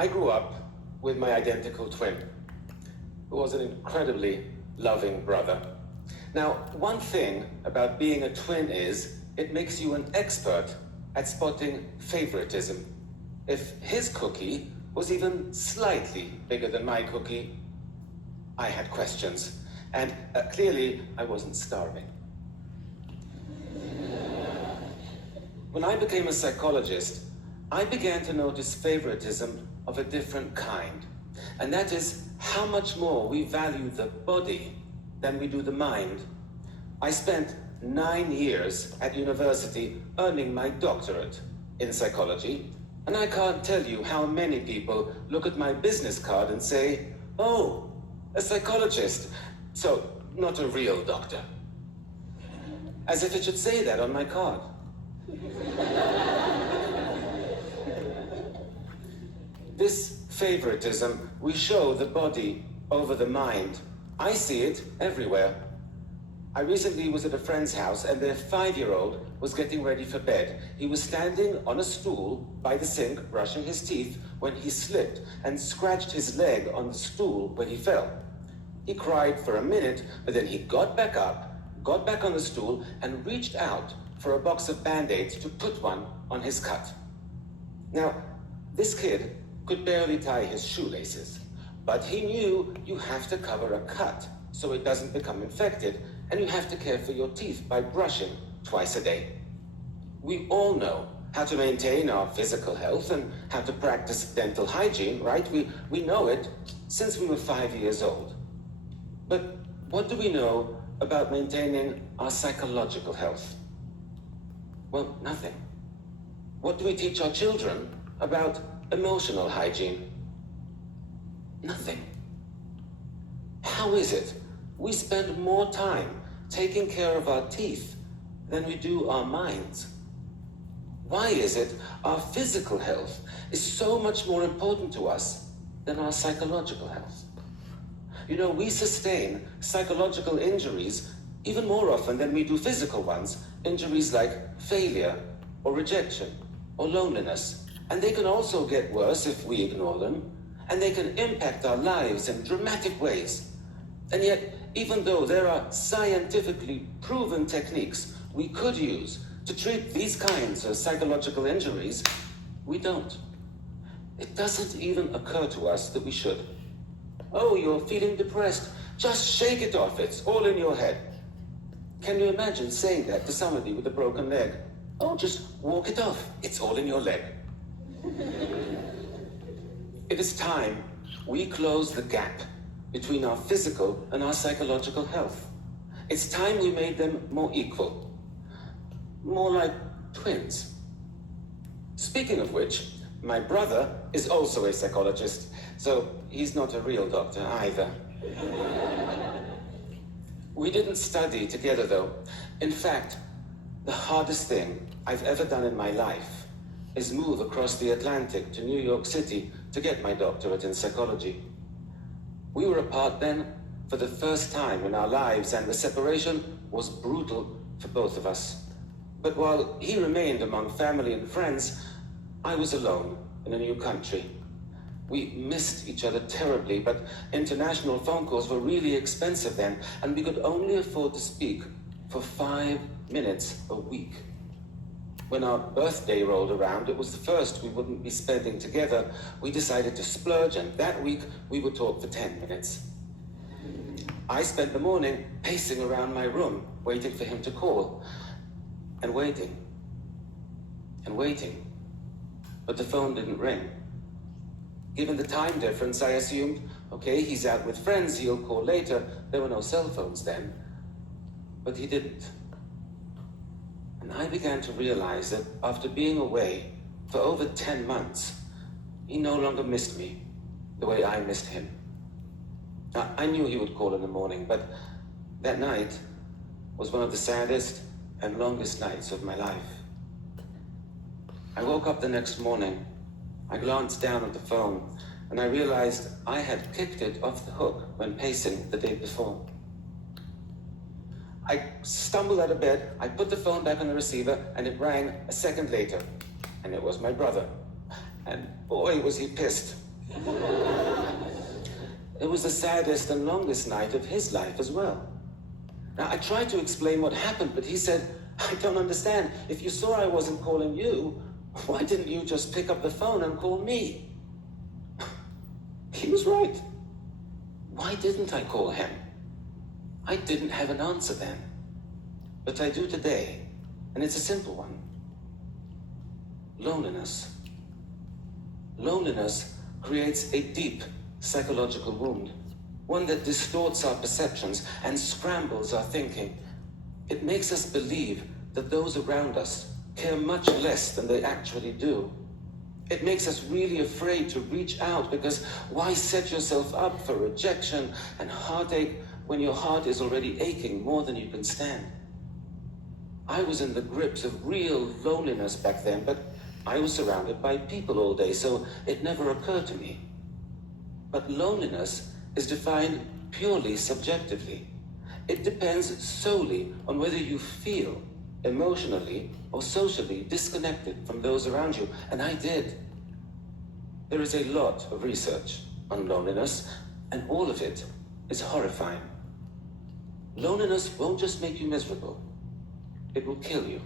I grew up with my identical twin, who was an incredibly loving brother. Now, one thing about being a twin is it makes you an expert at spotting favoritism. If his cookie was even slightly bigger than my cookie, I had questions. And clearly, I wasn't starving. When I became a psychologist, I began to notice favoritism of a different kind. And that is how much more we value the body than we do the mind. I spent 9 years at university earning my doctorate in psychology, and I can't tell you how many people look at my business card and say, "Oh, a psychologist, so not a real doctor." As if it should say that on my card. This favoritism, we show the body over the mind. I see it everywhere. I recently was at a friend's house and their 5-year-old was getting ready for bed. He was standing on a stool by the sink brushing his teeth when he slipped and scratched his leg on the stool when he fell. He cried for a minute, but then he got back up, got back on the stool and reached out for a box of Band-Aids to put one on his cut. Now, this kid could barely tie his shoelaces, but he knew you have to cover a cut so it doesn't become infected, and you have to care for your teeth by brushing twice a day. We all know how to maintain our physical health and how to practice dental hygiene, right? We know it since we were 5 years old. But what do we know about maintaining our psychological health? Well, nothing. What do we teach our children about emotional hygiene? Nothing. How is it we spend more time taking care of our teeth than we do our minds? Why is it our physical health is so much more important to us than our psychological health? You know, we sustain psychological injuries even more often than we do physical ones, injuries like failure or rejection or loneliness. And they can also get worse if we ignore them, and they can impact our lives in dramatic ways. And yet, even though there are scientifically proven techniques we could use to treat these kinds of psychological injuries, we don't. It doesn't even occur to us that we should. "Oh, you're feeling depressed. Just shake it off. It's all in your head." Can you imagine saying that to somebody with a broken leg? "Oh, just walk it off. It's all in your leg." It is time we close the gap between our physical and our psychological health. It's time we made them more equal, more like twins. Speaking of which, my brother is also a psychologist, so he's not a real doctor either. We didn't study together though. In fact, the hardest thing I've ever done in my life is move across the Atlantic to New York City to get my doctorate in psychology. We were apart then for the first time in our lives, and the separation was brutal for both of us. But while he remained among family and friends, I was alone in a new country. We missed each other terribly, but international phone calls were really expensive then, and we could only afford to speak for 5 minutes a week. When our birthday rolled around, it was the first we wouldn't be spending together. We decided to splurge, and that week we would talk for 10 minutes. I spent the morning pacing around my room, waiting for him to call, and waiting, and waiting. But the phone didn't ring. Given the time difference, I assumed, okay, he's out with friends, he'll call later. There were no cell phones then. But he didn't. And I began to realize that after being away for over 10 months, he no longer missed me the way I missed him. Now, I knew he would call in the morning, but that night was one of the saddest and longest nights of my life. I woke up the next morning. I glanced down at the phone, and I realized I had kicked it off the hook when pacing the day before. I stumbled out of bed, I put the phone back on the receiver, and it rang a second later. And it was my brother. And boy, was he pissed. It was the saddest and longest night of his life as well. Now, I tried to explain what happened, but he said, I don't understand. If you saw I wasn't calling you, why didn't you just pick up the phone and call me? He was right. Why didn't I call him? I didn't have an answer then. But I do today, and it's a simple one. Loneliness. Loneliness creates a deep psychological wound, one that distorts our perceptions and scrambles our thinking. It makes us believe that those around us care much less than they actually do. It makes us really afraid to reach out, because why set yourself up for rejection and heartache when your heart is already aching more than you can stand? I was in the grips of real loneliness back then, but I was surrounded by people all day, so it never occurred to me. But loneliness is defined purely subjectively. It depends solely on whether you feel emotionally or socially disconnected from those around you, and I did. There is a lot of research on loneliness, and all of it is horrifying. Loneliness won't just make you miserable, it will kill you.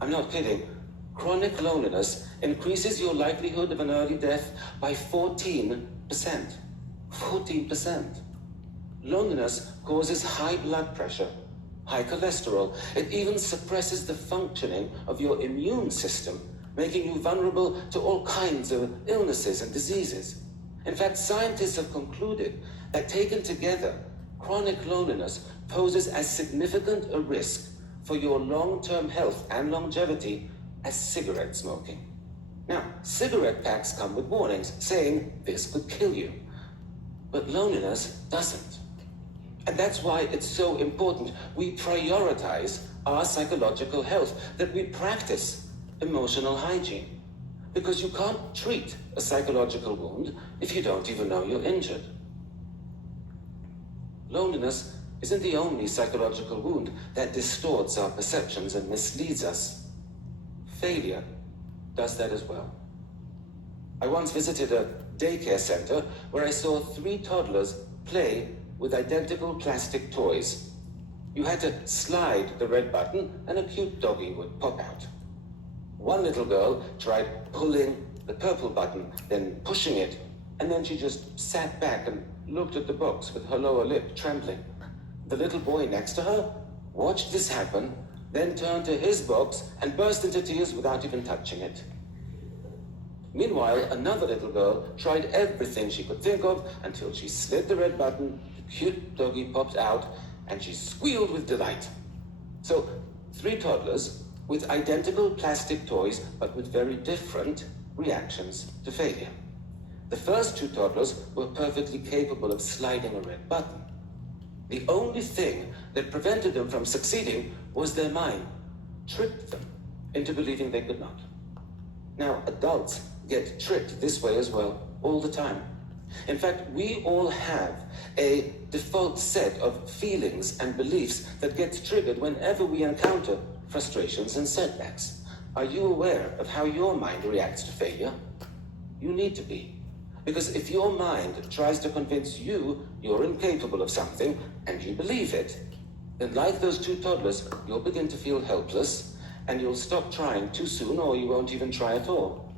I'm not kidding. Chronic loneliness increases your likelihood of an early death by 14%. 14%. Loneliness causes high blood pressure, high cholesterol. It even suppresses the functioning of your immune system, making you vulnerable to all kinds of illnesses and diseases. In fact, scientists have concluded that taken together, chronic loneliness poses as significant a risk for your long-term health and longevity as cigarette smoking. Now, cigarette packs come with warnings saying this could kill you, but loneliness doesn't. And that's why it's so important we prioritize our psychological health, that we practice emotional hygiene. Because you can't treat a psychological wound if you don't even know you're injured. Loneliness isn't the only psychological wound that distorts our perceptions and misleads us. Failure does that as well. I once visited a daycare center where I saw 3 toddlers play with identical plastic toys. You had to slide the red button and a cute doggy would pop out. One little girl tried pulling the purple button, then pushing it, and then she just sat back and looked at the box with her lower lip trembling. The little boy next to her watched this happen, then turned to his box and burst into tears without even touching it. Meanwhile, another little girl tried everything she could think of until she slid the red button, the cute doggy popped out, and she squealed with delight. So, 3 toddlers with identical plastic toys, but with very different reactions to failure. The first 2 toddlers were perfectly capable of sliding a red button. The only thing that prevented them from succeeding was their mind, tricked them into believing they could not. Now, adults get tricked this way as well, all the time. In fact, we all have a default set of feelings and beliefs that gets triggered whenever we encounter frustrations and setbacks. Are you aware of how your mind reacts to failure? You need to be. Because if your mind tries to convince you you're incapable of something and you believe it, then like those 2 toddlers, you'll begin to feel helpless and you'll stop trying too soon, or you won't even try at all.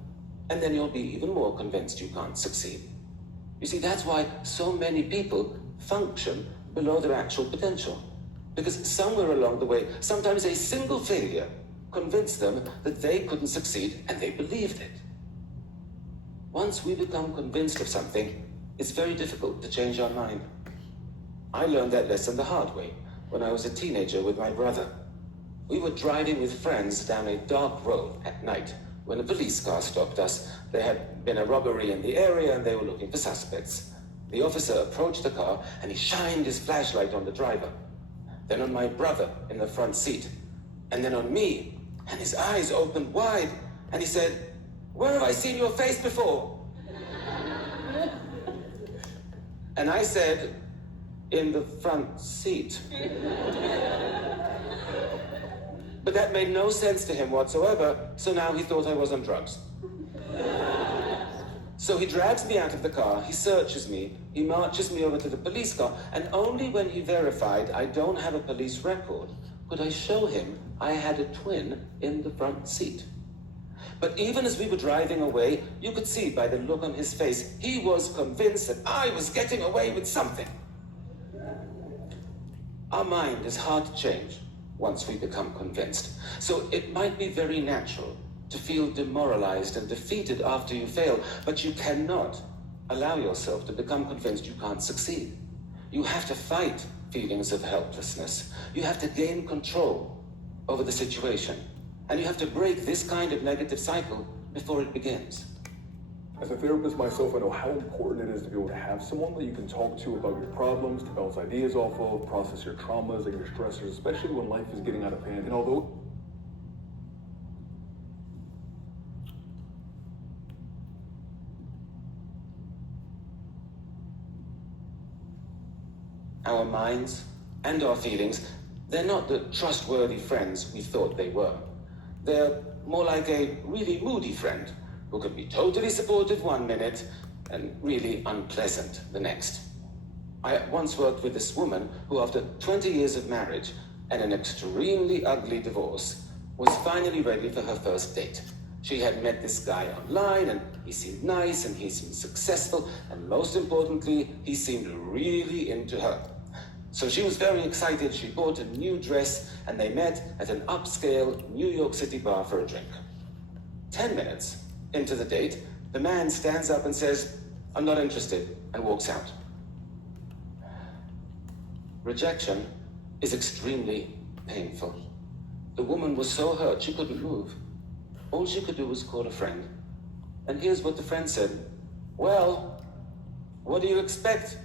And then you'll be even more convinced you can't succeed. You see, that's why so many people function below their actual potential. Because somewhere along the way, sometimes a single failure convinced them that they couldn't succeed, and they believed it. Once we become convinced of something, it's very difficult to change our mind. I learned that lesson the hard way when I was a teenager with my brother. We were driving with friends down a dark road at night when a police car stopped us. There had been a robbery in the area and they were looking for suspects. The officer approached the car and he shined his flashlight on the driver, then on my brother in the front seat, and then on me, and his eyes opened wide and he said, "Where have I seen your face before?" And I said, "In the front seat." But that made no sense to him whatsoever, so now he thought I was on drugs. So he drags me out of the car, he searches me, he marches me over to the police car, and only when he verified I don't have a police record could I show him I had a twin in the front seat. But even as we were driving away, you could see by the look on his face, he was convinced that I was getting away with something. Our mind is hard to change once we become convinced. So it might be very natural to feel demoralized and defeated after you fail, but you cannot allow yourself to become convinced you can't succeed. You have to fight feelings of helplessness. You have to gain control over the situation. And you have to break this kind of negative cycle before it begins. As a therapist myself, I know how important it is to be able to have someone that you can talk to about your problems, to bounce ideas off of, process your traumas and your stressors, especially when life is getting out of hand. And although our minds and our feelings, they're not the trustworthy friends we thought they were. They're more like a really moody friend who can be totally supportive one minute and really unpleasant the next. I once worked with this woman who, after 20 years of marriage and an extremely ugly divorce, was finally ready for her first date. She had met this guy online, and he seemed nice, and he seemed successful, and most importantly, he seemed really into her. So she was very excited. She bought a new dress, and they met at an upscale New York City bar for a drink. 10 minutes into the date, the man stands up and says, "I'm not interested," and walks out. Rejection is extremely painful. The woman was so hurt she couldn't move. All she could do was call a friend. And here's what the friend said: "Well, what do you expect?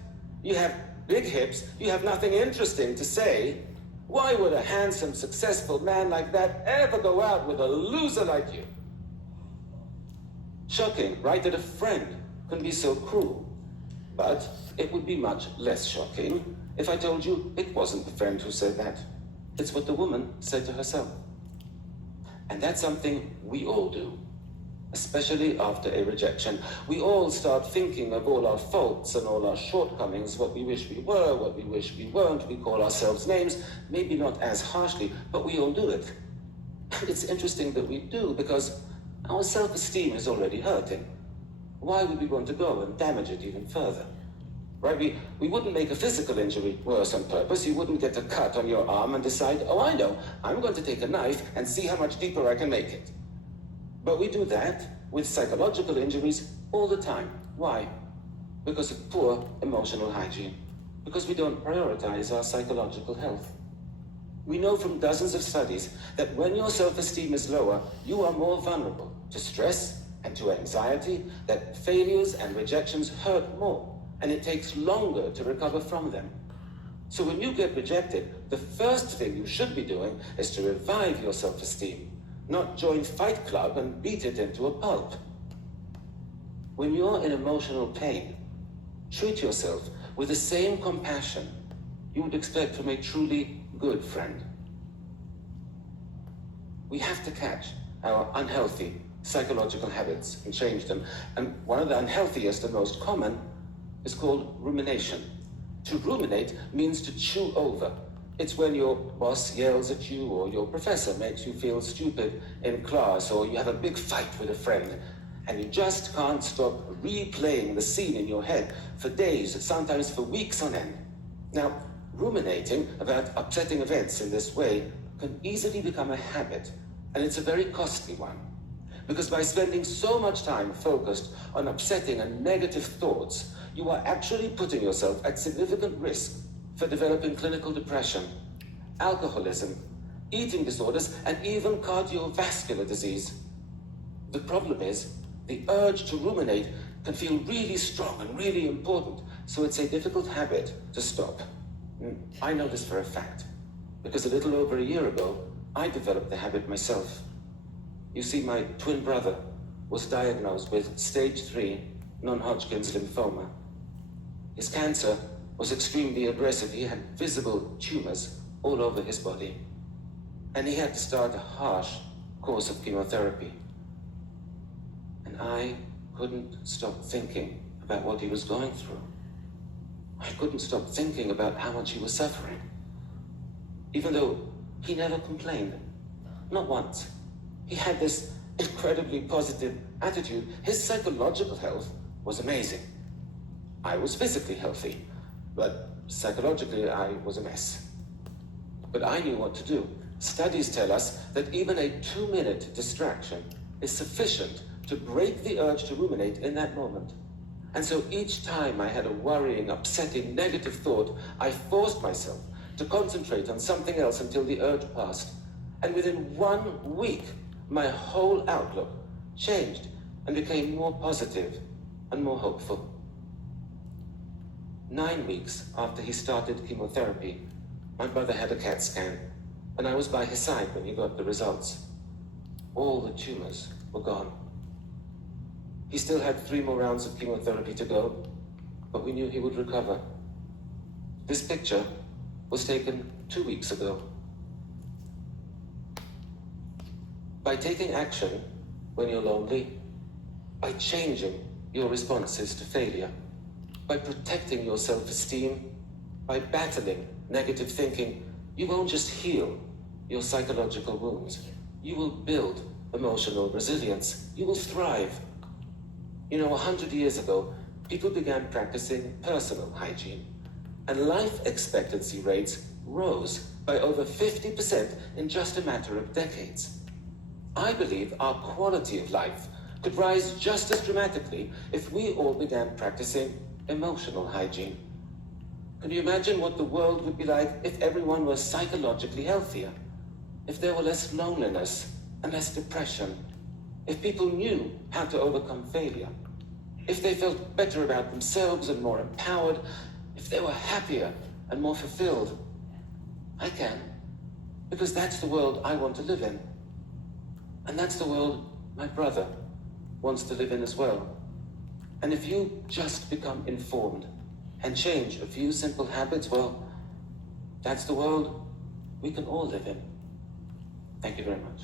You have big hips, you have nothing interesting to say. Why would a handsome, successful man like that ever go out with a loser like you?" Shocking, right, that a friend can be so cruel. But it would be much less shocking if I told you it wasn't the friend who said that. It's what the woman said to herself. And that's something we all do, especially after a rejection. We all start thinking of all our faults and all our shortcomings, what we wish we were, what we wish we weren't. We call ourselves names, maybe not as harshly, but we all do it. And it's interesting that we do, because our self-esteem is already hurting. Why would we want to go and damage it even further? Right? We wouldn't make a physical injury worse on purpose. You wouldn't get a cut on your arm and decide, "Oh, I know, I'm going to take a knife and see how much deeper I can make it." But we do that with psychological injuries all the time. Why? Because of poor emotional hygiene. Because we don't prioritize our psychological health. We know from dozens of studies that when your self-esteem is lower, you are more vulnerable to stress and to anxiety, that failures and rejections hurt more, and it takes longer to recover from them. So when you get rejected, the first thing you should be doing is to revive your self-esteem, not join Fight Club and beat it into a pulp. When you're in emotional pain, treat yourself with the same compassion you would expect from a truly good friend. We have to catch our unhealthy psychological habits and change them. And one of the unhealthiest and most common is called rumination. To ruminate means to chew over. It's when your boss yells at you, or your professor makes you feel stupid in class, or you have a big fight with a friend, and you just can't stop replaying the scene in your head for days, sometimes for weeks on end. Now, ruminating about upsetting events in this way can easily become a habit, and it's a very costly one. Because by spending so much time focused on upsetting and negative thoughts, you are actually putting yourself at significant risk for developing clinical depression, alcoholism, eating disorders, and even cardiovascular disease. The problem is, the urge to ruminate can feel really strong and really important, so it's a difficult habit to stop. I know this for a fact, because a little over a year ago, I developed the habit myself. You see, my twin brother was diagnosed with stage 3 non-Hodgkin's lymphoma. His cancer was extremely aggressive. He had visible tumors all over his body. And he had to start a harsh course of chemotherapy. And I couldn't stop thinking about what he was going through. I couldn't stop thinking about how much he was suffering. Even though he never complained. Not once. He had this incredibly positive attitude. His psychological health was amazing. I was physically healthy, but psychologically I was a mess. But I knew what to do. Studies tell us that even a 2-minute distraction is sufficient to break the urge to ruminate in that moment. And so each time I had a worrying, upsetting, negative thought, I forced myself to concentrate on something else until the urge passed. And within 1 week, my whole outlook changed and became more positive and more hopeful. 9 weeks after he started chemotherapy, my brother had a CAT scan, and I was by his side when he got the results. All the tumors were gone. He still had 3 more rounds of chemotherapy to go, but we knew he would recover. This picture was taken 2 weeks ago. By taking action when you're lonely, by changing your responses to failure, by protecting your self-esteem, by battling negative thinking, you won't just heal your psychological wounds. You will build emotional resilience. You will thrive. 100 years ago, people began practicing personal hygiene, and life expectancy rates rose by over 50% in just a matter of decades. I believe our quality of life could rise just as dramatically if we all began practicing emotional hygiene. Can you imagine what the world would be like if everyone was psychologically healthier? If there were less loneliness and less depression? If people knew how to overcome failure? If they felt better about themselves and more empowered? If they were happier and more fulfilled? I can, because that's the world I want to live in. And that's the world my brother wants to live in as well. And if you just become informed and change a few simple habits, well, that's the world we can all live in. Thank you very much.